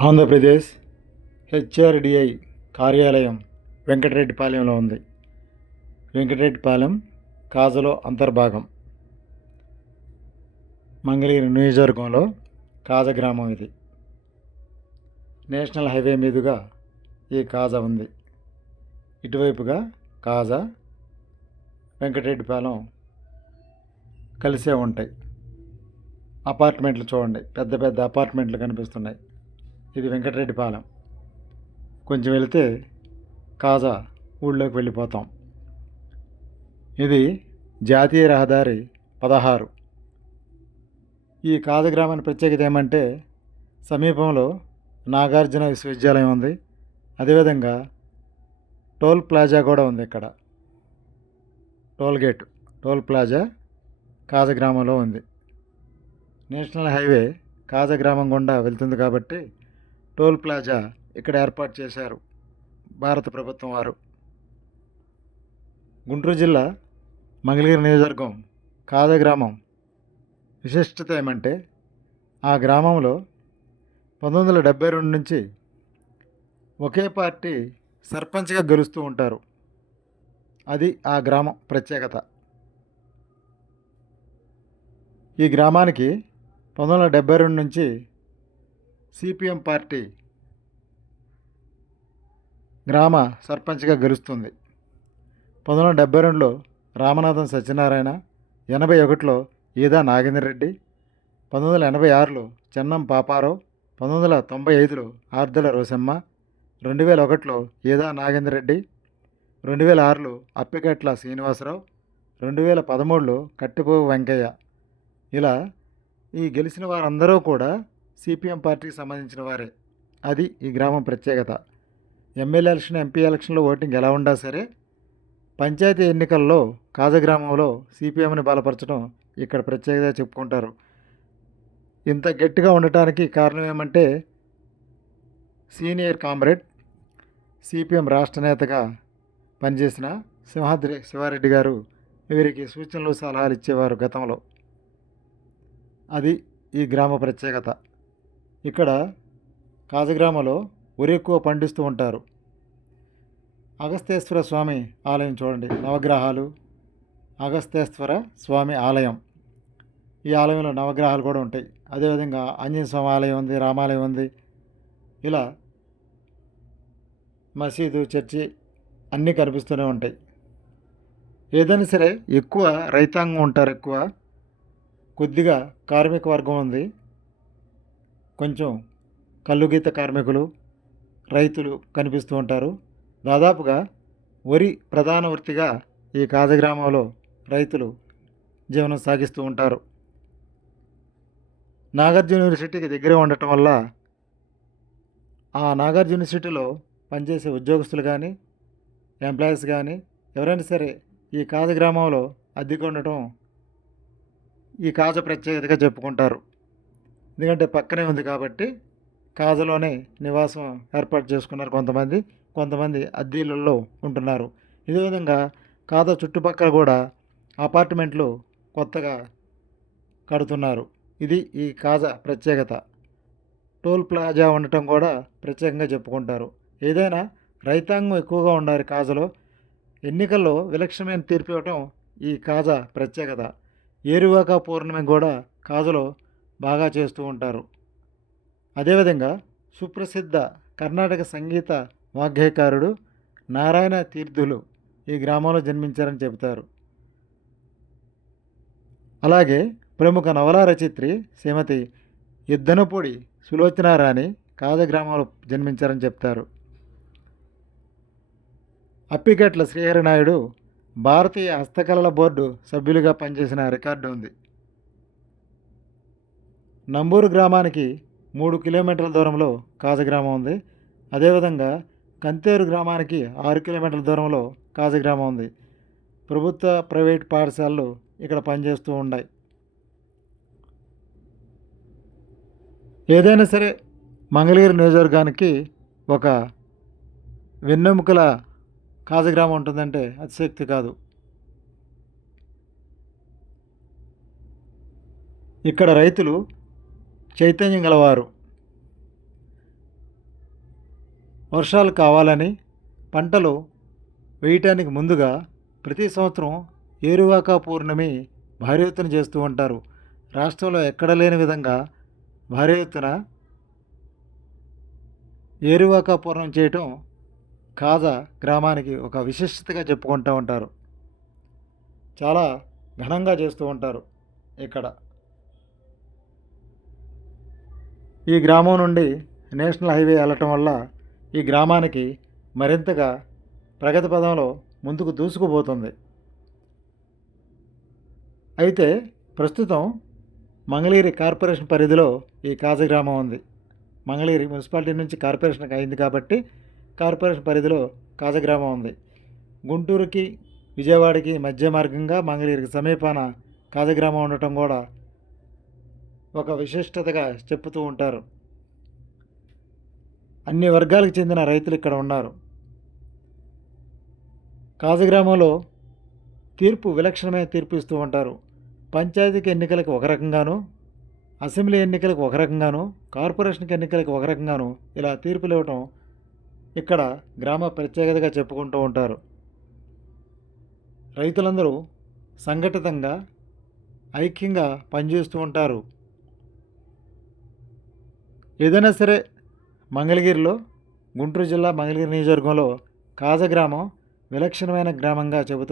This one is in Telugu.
ఆంధ్రప్రదేశ్ హెచ్ఆర్డిఐ కార్యాలయం వెంకటరెడ్డిపాలెంలో ఉంది. వెంకటరెడ్డిపాలెం కాజలో అంతర్భాగం. మంగళగిరి నియోజకవర్గంలో కాజ గ్రామం ఇది. నేషనల్ హైవే మీదుగా ఈ కాజ ఉంది. ఇటువైపుగా కాజ వెంకటరెడ్డిపాలెం కలిసే ఉంటాయి. అపార్ట్మెంట్లు చూడండి. పెద్ద పెద్ద అపార్ట్మెంట్లు కనిపిస్తున్నాయి. ఇది వెంకటరెడ్డిపాలెం. కొంచెం వెళితే కాజా ఊళ్ళోకి వెళ్ళిపోతాం. ఇది జాతీయ రహదారి పదహారు. ఈ కాజ గ్రామానికి ప్రత్యేకత ఏమంటే సమీపంలో నాగార్జున విశ్వవిద్యాలయం ఉంది. అదేవిధంగా టోల్ ప్లాజా కూడా ఉంది ఇక్కడ. Toll gate toll plaza Kaza గ్రామంలో ఉంది. నేషనల్ హైవే కాజ గ్రామం గుండా వెళ్తుంది కాబట్టి టోల్ ప్లాజా ఇక్కడ ఏర్పాటు చేశారు భారత ప్రభుత్వం వారు. గుంటూరు జిల్లా మంగళగిరి నియోజకవర్గం కాద గ్రామం విశిష్టత ఏమంటే ఆ గ్రామంలో పంతొమ్మిది వందల డెబ్బై రెండు నుంచి ఒకే పార్టీ సర్పంచ్గా గెలుస్తూ ఉంటారు. అది ఆ గ్రామం ప్రత్యేకత. ఈ గ్రామానికి పంతొమ్మిది వందల డెబ్బై రెండు నుంచి సిపిఎం పార్టీ గ్రామ సర్పంచ్గా గెలుస్తుంది. పంతొమ్మిది వందల డెబ్బై రెండులో రామనాథన్ సత్యనారాయణ ఎనభై ఒకటిలో ఈదా నాగేంద్ర రెడ్డి పంతొమ్మిది వందల ఎనభై ఆరులో చెన్నం పాపారావు పంతొమ్మిది వందల తొంభై ఐదులో ఆర్దల రోసమ్మ రెండు వేల ఒకటిలో ఈదా నాగేంద్ర రెడ్డి రెండు వేల ఆరులో అప్పికట్ల శ్రీనివాసరావు రెండు వేల పదమూడులో కట్టిపోవు వెంకయ్య. ఇలా ఈ గెలిచిన వారందరూ కూడా సిపిఎం పార్టీకి సంబంధించిన వారే. అది ఈ గ్రామం ప్రత్యేకత. ఎమ్మెల్యే ఎలక్షన్ ఎంపీ ఎలక్షన్లో ఓటింగ్ ఎలా ఉండా సరే పంచాయతీ ఎన్నికల్లో కాజగ్రామంలో సిపిఎంని బలపరచడం ఇక్కడ ప్రత్యేకత చెప్పుకుంటారు. ఇంత గట్టిగా ఉండటానికి కారణం ఏమంటే సీనియర్ కామ్రేడ్ సిపిఎం రాష్ట్ర నేతగా పనిచేసిన సింహాద్రి శివారెడ్డి గారు వీరికి సూచనలు సలహాలు ఇచ్చేవారు గతంలో. అది ఈ గ్రామ ప్రత్యేకత. ఇక్కడ కాజగ్రామలో వరి ఎక్కువ పండిస్తూ ఉంటారు. అగస్తేశ్వర స్వామి ఆలయం చూడండి. నవగ్రహాలు. అగస్తేశ్వర స్వామి ఆలయం. ఈ ఆలయంలో నవగ్రహాలు కూడా ఉంటాయి. అదేవిధంగా ఆంజనేయ స్వామి ఆలయం ఉంది రామాలయం ఉంది. ఇలా మసీదు చర్చి అన్నీ కనిపిస్తూనే ఉంటాయి. ఏదైనా సరే ఎక్కువ రైతాంగం ఉంటారు ఎక్కువ. కొద్దిగా కార్మిక వర్గం ఉంది. కొంచెం కల్లుగీత కార్మికులు రైతులు కనిపిస్తూ ఉంటారు. దాదాపుగా వరి ప్రధాన వృత్తిగా ఈ కాజగ్రామంలో రైతులు జీవనం సాగిస్తూ ఉంటారు. నాగార్జున యూనివర్సిటీకి దగ్గర ఉండటం వల్ల ఆ నాగార్జున యూనివర్సిటీలో పనిచేసే ఉద్యోగస్తులు కానీ ఎంప్లాయీస్ కానీ ఎవరైనా సరే ఈ కాజ గ్రామంలో అద్దెకు ఉండటం ఈ కాజ ప్రత్యేకతగా చెప్పుకుంటారు. ఎందుకంటే పక్కనే ఉంది కాబట్టి కాజలోనే నివాసం ఏర్పాటు చేసుకున్నారు కొంతమంది. కొంతమంది అద్దీలలో ఉంటున్నారు. ఇదే విధంగా కాజా చుట్టుపక్కల కూడా అపార్ట్మెంట్లు కొత్తగా కడుతున్నారు. ఇది ఈ కాజ ప్రత్యేకత. టోల్ ప్లాజా ఉండటం కూడా ప్రత్యేకంగా చెప్పుకుంటారు. ఏదైనా రైతాంగం ఎక్కువగా ఉండాలి కాజలో. ఎన్నికల్లో విలక్షణమైన తీర్పు ఇవ్వటం ఈ కాజా ప్రత్యేకత. ఏరువాక పౌర్ణమి కూడా కాజలో బాగా చేస్తూ ఉంటారు. అదేవిధంగా సుప్రసిద్ధ కర్ణాటక సంగీత వాగ్గేయకారుడు నారాయణ తీర్థులు ఈ గ్రామంలో జన్మించారని చెబుతారు. అలాగే ప్రముఖ నవలా రచయిత్రి శ్రీమతి ఇద్దనపూడి సులోచనారాణి కాజ గ్రామంలో జన్మించారని చెప్తారు. అప్పిగట్ల శ్రీహరినాయుడు భారతీయ హస్తకళల బోర్డు సభ్యులుగా పనిచేసిన రికార్డు ఉంది. నంబూరు గ్రామానికి మూడు కిలోమీటర్ల దూరంలో కాజగ్రామం ఉంది. అదేవిధంగా కంతేరు గ్రామానికి ఆరు కిలోమీటర్ల దూరంలో కాజగ్రామం ఉంది. ప్రభుత్వ ప్రైవేట్ పాఠశాలలు ఇక్కడ పనిచేస్తూ ఉన్నాయి. ఏదైనా సరే మంగళగిరి నియోజకవర్గానికి ఒక వెన్నెముకల కాజగ్రామం ఉంటుందంటే అతిశక్తి కాదు. ఇక్కడ రైతులు చైతన్యం గలవారు. వర్షాలు కావాలని పంటలు వేయటానికి ముందుగా ప్రతి సంవత్సరం ఏరువాక పౌర్ణమి భారీ ఎత్తున చేస్తూ ఉంటారు. రాష్ట్రంలో ఎక్కడ లేని విధంగా భారీ ఎత్తున ఏరువాక పౌర్ణమి చేయటం కాజా గ్రామానికి ఒక విశిష్టతగా చెప్పుకుంటూ ఉంటారు. చాలా ఘనంగా చేస్తూ ఉంటారు ఇక్కడ. ఈ గ్రామం నుండి నేషనల్ హైవే వెళ్ళటం వల్ల ఈ గ్రామానికి మరింతగా ప్రగతి పదంలో ముందుకు దూసుకుపోతుంది. అయితే ప్రస్తుతం మంగళగిరి కార్పొరేషన్ పరిధిలో ఈ కాజగ్రామం ఉంది. మంగళగిరి మున్సిపాలిటీ నుంచి కార్పొరేషన్కి అయింది కాబట్టి కార్పొరేషన్ పరిధిలో కాజగ్రామం ఉంది. గుంటూరుకి విజయవాడకి మధ్య మార్గంగా మంగళగిరికి సమీపాన కాజగ్రామం ఉండటం కూడా ఒక విశిష్టతగా చెప్పుతూ ఉంటారు. అన్ని వర్గాలకు చెందిన రైతులు ఇక్కడ ఉన్నారు. కాజగ్రామంలో తీర్పు విలక్షణమైన తీర్పు ఇస్తూ ఉంటారు. పంచాయతీకి ఎన్నికలకు ఒక రకంగాను అసెంబ్లీ ఎన్నికలకు ఒక రకంగాను కార్పొరేషన్కి ఎన్నికలకు ఒక రకంగాను ఇలా తీర్పులు ఇవ్వటం ఇక్కడ గ్రామ ప్రత్యేకతగా చెప్పుకుంటూ ఉంటారు. రైతులందరూ సంఘటితంగా ఐక్యంగా పనిచేస్తూ ఉంటారు. ఏదైనా సరే మంగళగిరిలో గుంటూరు జిల్లా మంగళగిరి నియోజకవర్గంలో కాజ గ్రామం విలక్షణమైన గ్రామంగా చెబుతూ